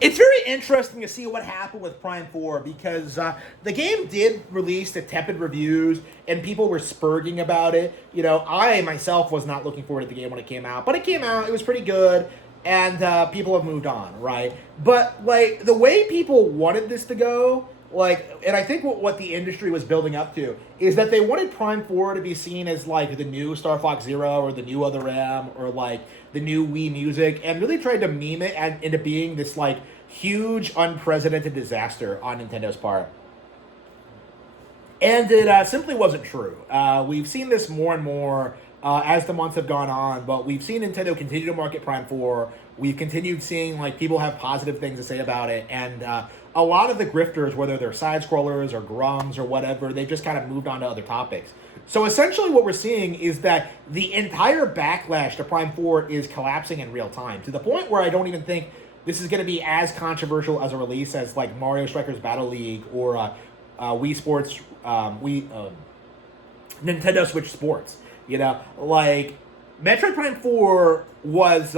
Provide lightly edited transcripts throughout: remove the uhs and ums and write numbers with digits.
It's very interesting to see what happened with Prime 4 because the game did release the tepid reviews and people were spurging about it. You know, I myself was not looking forward to the game when it came out, but it came out, it was pretty good, and people have moved on, right? But, like, the way people wanted this to go, like, and I think what the industry was building up to is that they wanted Prime 4 to be seen as, like, the new Star Fox Zero or the new Other M or, like, the new Wii Music, and really tried to meme it into being this, like, huge, unprecedented disaster on Nintendo's part. And it simply wasn't true. We've seen this more and more as the months have gone on, but we've seen Nintendo continue to market Prime 4. We've continued seeing like people have positive things to say about it, and a lot of the grifters, whether they're side scrollers or grums or whatever, they just kind of moved on to other topics. So essentially, what we're seeing is that the entire backlash to Prime 4 is collapsing in real time to the point where I don't even think this is going to be as controversial as a release as like Mario Strikers Battle League or Wii Sports, Nintendo Switch Sports. You know, like Metroid Prime 4 was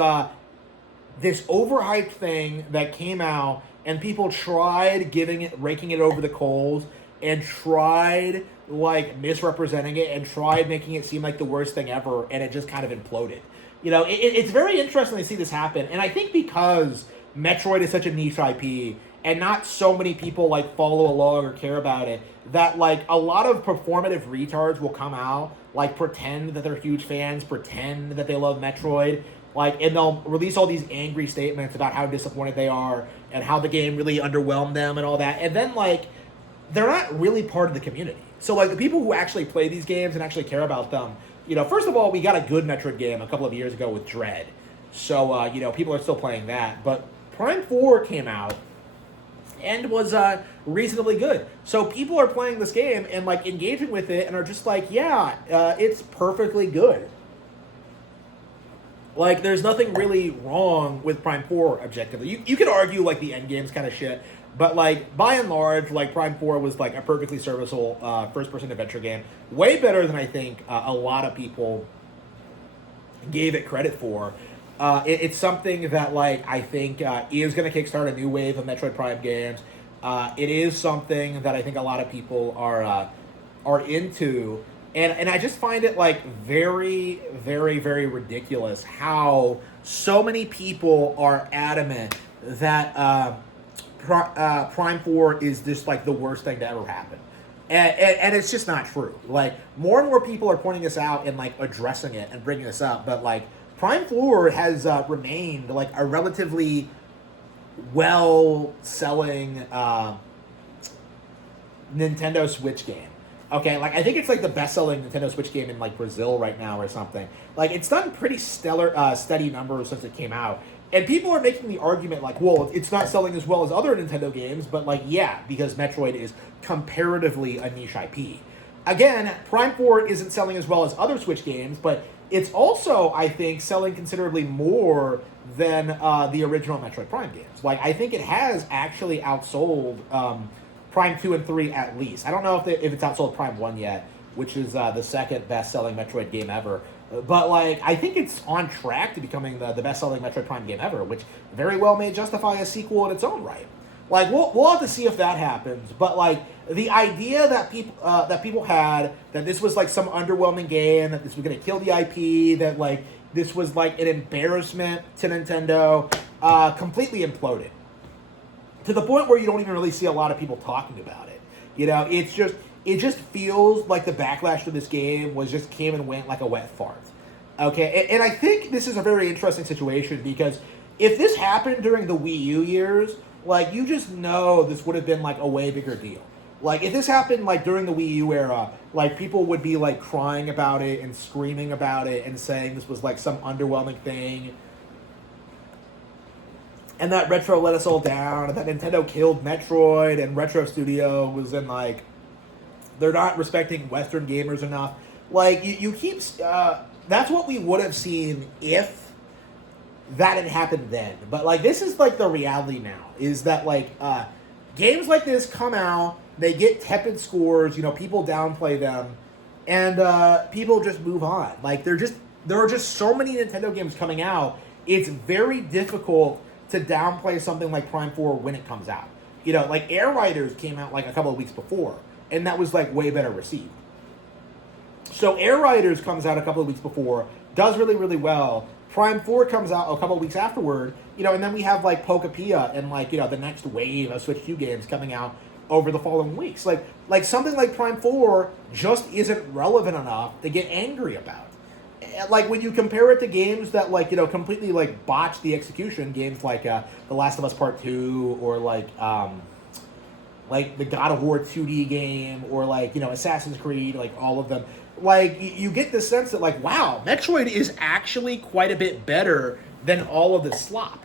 this overhyped thing that came out, and people tried raking it over the coals, and tried like misrepresenting it, and tried making it seem like the worst thing ever, and it just kind of imploded. You know, it's very interesting to see this happen, and I think because Metroid is such a niche IP, and not so many people like follow along or care about it, that like a lot of performative retards will come out, like pretend that they're huge fans, pretend that they love Metroid, like, and they'll release all these angry statements about how disappointed they are and how the game really underwhelmed them and all that, and then like they're not really part of the community. So like the people who actually play these games and actually care about them, you know, first of all, we got a good Metroid game a couple of years ago with Dread, so you know, people are still playing that, but Prime 4 came out and was reasonably good. So people are playing this game and like engaging with it and are just like, yeah, it's perfectly good. Like, there's nothing really wrong with Prime 4 objectively. You could argue like the end game's kind of shit, but like by and large, like Prime 4 was like a perfectly serviceable first-person adventure game, way better than I think a lot of people gave it credit for. It's something that, like, I think is going to kickstart a new wave of Metroid Prime games. It is something that I think a lot of people are into, and I just find it like very, very, very ridiculous how so many people are adamant that Prime 4 is just like the worst thing to ever happen. And it's just not true. Like, more and more people are pointing this out and like addressing it and bringing this up, but like Prime 4 has remained like a relatively well-selling Nintendo Switch game. Okay, like I think it's like the best-selling Nintendo Switch game in like Brazil right now or something. Like, it's done pretty stellar, steady numbers since it came out. And people are making the argument like, well, it's not selling as well as other Nintendo games, but like, yeah, because Metroid is comparatively a niche IP. Again, Prime 4 isn't selling as well as other Switch games, but it's also, I think, selling considerably more than the original Metroid Prime games. Like, I think it has actually outsold Prime 2 and 3 at least. I don't know if it's outsold Prime 1 yet, which is the second best-selling Metroid game ever. But, like, I think it's on track to becoming the best-selling Metroid Prime game ever, which very well may justify a sequel in its own right. Like, we'll have to see if that happens. But, like, the idea that people had, that this was, like, some underwhelming game, that this was going to kill the IP, that, like, this was, like, an embarrassment to Nintendo, completely imploded. To the point where you don't even really see a lot of people talking about it. You know, it just feels like the backlash to this game came and went like a wet fart. Okay, and I think this is a very interesting situation because if this happened during the Wii U years, like, you just know this would have been like a way bigger deal. Like, if this happened like during the Wii U era, like, people would be like crying about it and screaming about it and saying this was like some underwhelming thing, and that Retro let us all down, and that Nintendo killed Metroid, and Retro Studio was in like, they're not respecting Western gamers enough. Like, you keep, that's what we would have seen if that had happened then. But like, this is like the reality now, is that like, games like this come out, they get tepid scores, you know, people downplay them, and people just move on. Like, there are just so many Nintendo games coming out, it's very difficult to downplay something like Prime 4 when it comes out. You know, like Air Riders came out like a couple of weeks before, and that was like way better received. So Air Riders comes out a couple of weeks before, does really, really well. Prime 4 comes out a couple of weeks afterward, you know, and then we have like Pokepia and like, you know, the next wave of Switch 2 games coming out over the following weeks. Like something like Prime 4 just isn't relevant enough to get angry about. Like when you compare it to games that like, you know, completely like botch the execution, games like The Last of Us Part 2 or like the God of War 2D game or like, you know, Assassin's Creed, like all of them. Like you get the sense that like, wow, Metroid is actually quite a bit better than all of this slop.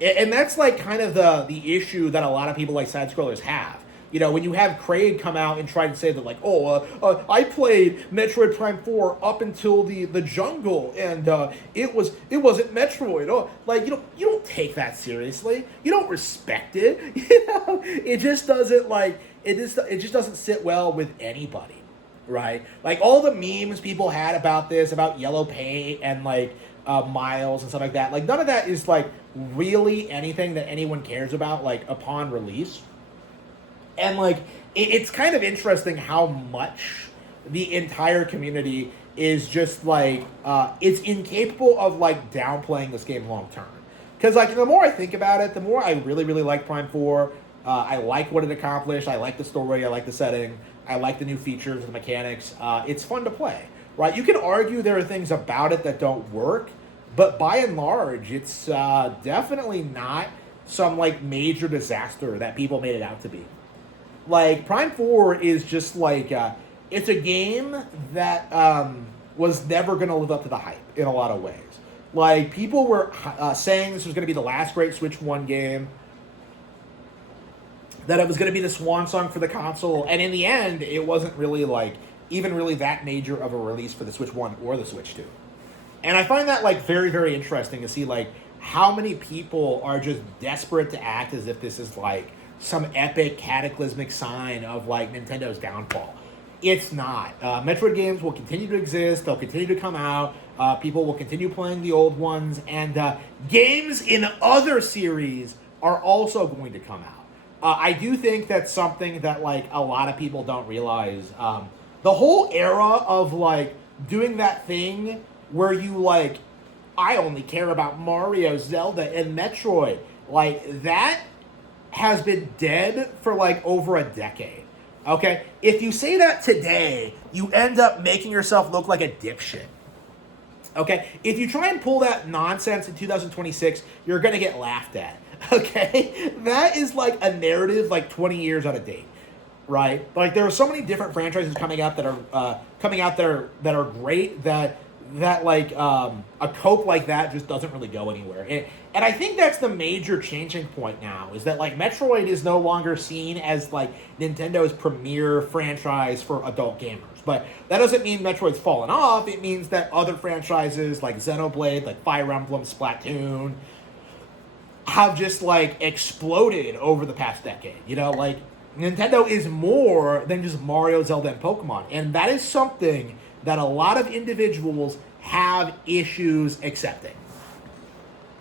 And that's like kind of the issue that a lot of people like side scrollers have. You know, when you have Craig come out and try to say that like, I played Metroid Prime 4 up until the jungle and it wasn't Metroid. Oh, like you don't take that seriously. You don't respect it. You know, it just doesn't like it just doesn't sit well with anybody. Right? Like all the memes people had about this, about yellow paint and like Miles and stuff like that. Like none of that is like really anything that anyone cares about like upon release. And like it's kind of interesting how much the entire community is just like it's incapable of like downplaying this game long term. Because like the more I think about it, the more I really, really like Prime 4. I like what it accomplished. I like the story. I like the setting. I like the new features and the mechanics. It's fun to play, right? You can argue there are things about it that don't work, but by and large, it's definitely not some like major disaster that people made it out to be. Like Prime 4 is just like it's a game that was never going to live up to the hype in a lot of ways. Like people were saying this was going to be the last great Switch 1 game, that it was going to be the swan song for the console, and in the end, it wasn't really like even really that major of a release for the Switch 1 or the Switch 2. And I find that like very, very interesting to see like how many people are just desperate to act as if this is like some epic cataclysmic sign of like Nintendo's downfall. It's not. Metroid games will continue to exist. They'll continue to come out. People will continue playing the old ones, and games in other series are also going to come out. I do think that's something that like a lot of people don't realize. The whole era of like doing that thing where you like, I only care about Mario, Zelda, and Metroid, like that has been dead for like over a decade. Okay? If you say that today, you end up making yourself look like a dipshit. Okay? If you try and pull that nonsense in 2026, you're going to get laughed at. Okay? That is like a narrative like 20 years out of date. Right? Like there are so many different franchises coming out that are great that like a cope like that just doesn't really go anywhere. And I think that's the major changing point now, is that like Metroid is no longer seen as like Nintendo's premier franchise for adult gamers. But that doesn't mean Metroid's fallen off. It means that other franchises like Xenoblade, like Fire Emblem, Splatoon have just like exploded over the past decade. You know, like Nintendo is more than just Mario, Zelda, and Pokemon. And that is something that a lot of individuals have issues accepting.